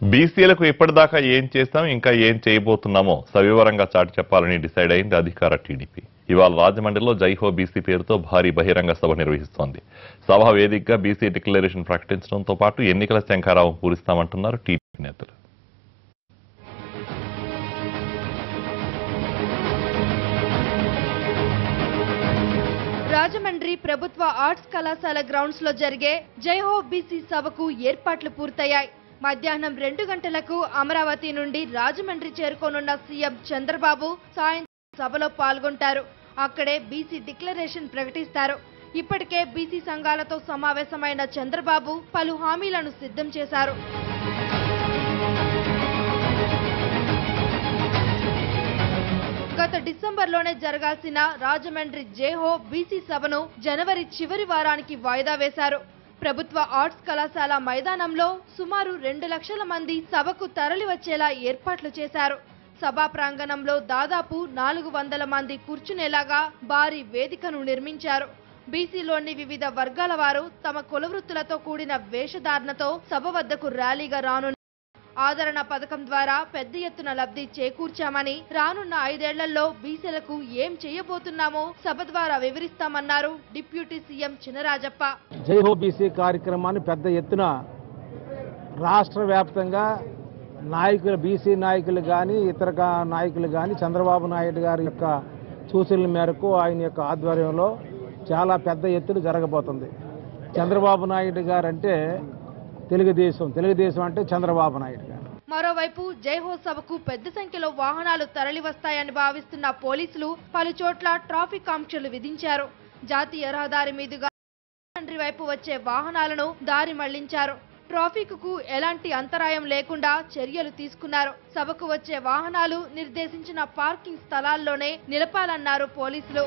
బీసీలకు ఇప్పటిదాకా ఏం చేస్తాం ఇంకా ఏం చేయబోతున్నామో సవివరంగా చాటి చెప్పాలని డిసైడ్ అయింది అధికార టీడీపీ. ఇవాళ రాజమండ్రిలో జైహో బీసీ పేరుతో భారీ బహిరంగ సభ నిర్వహిస్తోంది. సభ వేదికగా బీసీ డిక్లరేషన్ ప్రకటించడంతో పాటు ఎన్నికల శంఖారావం పూరిస్తామంటున్నారు టీడీపీ నేతలు. రాజమండ్రి ప్రభుత్వ ఆర్ట్స్ కళాశాల గ్రౌండ్స్ లో జరిగే జైహో బీసీ సభకు ఏర్పాట్లు పూర్తయ్యాయి. మధ్యాహ్నం 2 గంటలకు అమరావతి నుండి రాజమండ్రి చేరుకోనున్న సీఎం చంద్రబాబు సాయంత్రం సభలో పాల్గొంటారు. అక్కడే బీసీ డిక్లరేషన్ ప్రకటిస్తారు. ఇప్పటికే బీసీ సంఘాలతో సమావేశమైన చంద్రబాబు పలు హామీలను సిద్ధం చేశారు. గత డిసెంబర్లోనే జరగాల్సిన రాజమండ్రి జైహో బీసీ సభను జనవరి చివరి వారానికి వాయిదా వేశారు. ప్రభుత్వ ఆర్ట్స్ కళాశాల మైదానంలో సుమారు 2 లక్షల మంది సభకు తరలి వచ్చేలా ఏర్పాట్లు చేశారు. సభా ప్రాంగణంలో దాదాపు 400 మంది కూర్చునేలాగా భారీ వేదికను నిర్మించారు. బీసీలోని వివిధ వర్గాల వారు తమ కులవృత్తులతో కూడిన వేషధారణతో సభ వద్దకు ర్యాలీగా రానున్నారు. ఆదరణ పథకం ద్వారా పెద్ద ఎత్తున లబ్ధి చేకూర్చామని, రానున్న 5 ఏళ్లలో బీసీలకు ఏం చేయబోతున్నామో సభ ద్వారా వివరిస్తామన్నారు deputy CM Chinarajappa. Jaiho BC కార్యక్రమాన్ని పెద్ద ఎత్తున రాష్ట్ర వ్యాప్తంగా నాయకులు, బీసీ నాయకులు కానీ ఇతర నాయకులు కానీ చంద్రబాబు నాయుడు గారి యొక్క సూచనల మేరకు ఆయన యొక్క ఆధ్వర్యంలో చాలా పెద్ద ఎత్తున జరగబోతుంది. చంద్రబాబు నాయుడు గారు అంటే తెలుగుదేశం అంటే చంద్రబాబు నాయుడు గారు. మరోవైపు జైహో సభకు పెద్ద సంఖ్యలో వాహనాలు తరలి వస్తాయని భావిస్తున్న పోలీసులు పలు చోట్ల ట్రాఫిక్ ఆంక్షలు విధించారు. జాతీయ రహదారి మీదుగా రాజమండ్రి వైపు వచ్చే వాహనాలను దారి మళ్లించారు. ట్రాఫిక్ కు ఎలాంటి అంతరాయం లేకుండా చర్యలు తీసుకున్నారు. సభకు వచ్చే వాహనాలు నిర్దేశించిన పార్కింగ్ స్థలాల్లోనే నిలపాలన్నారు పోలీసులు.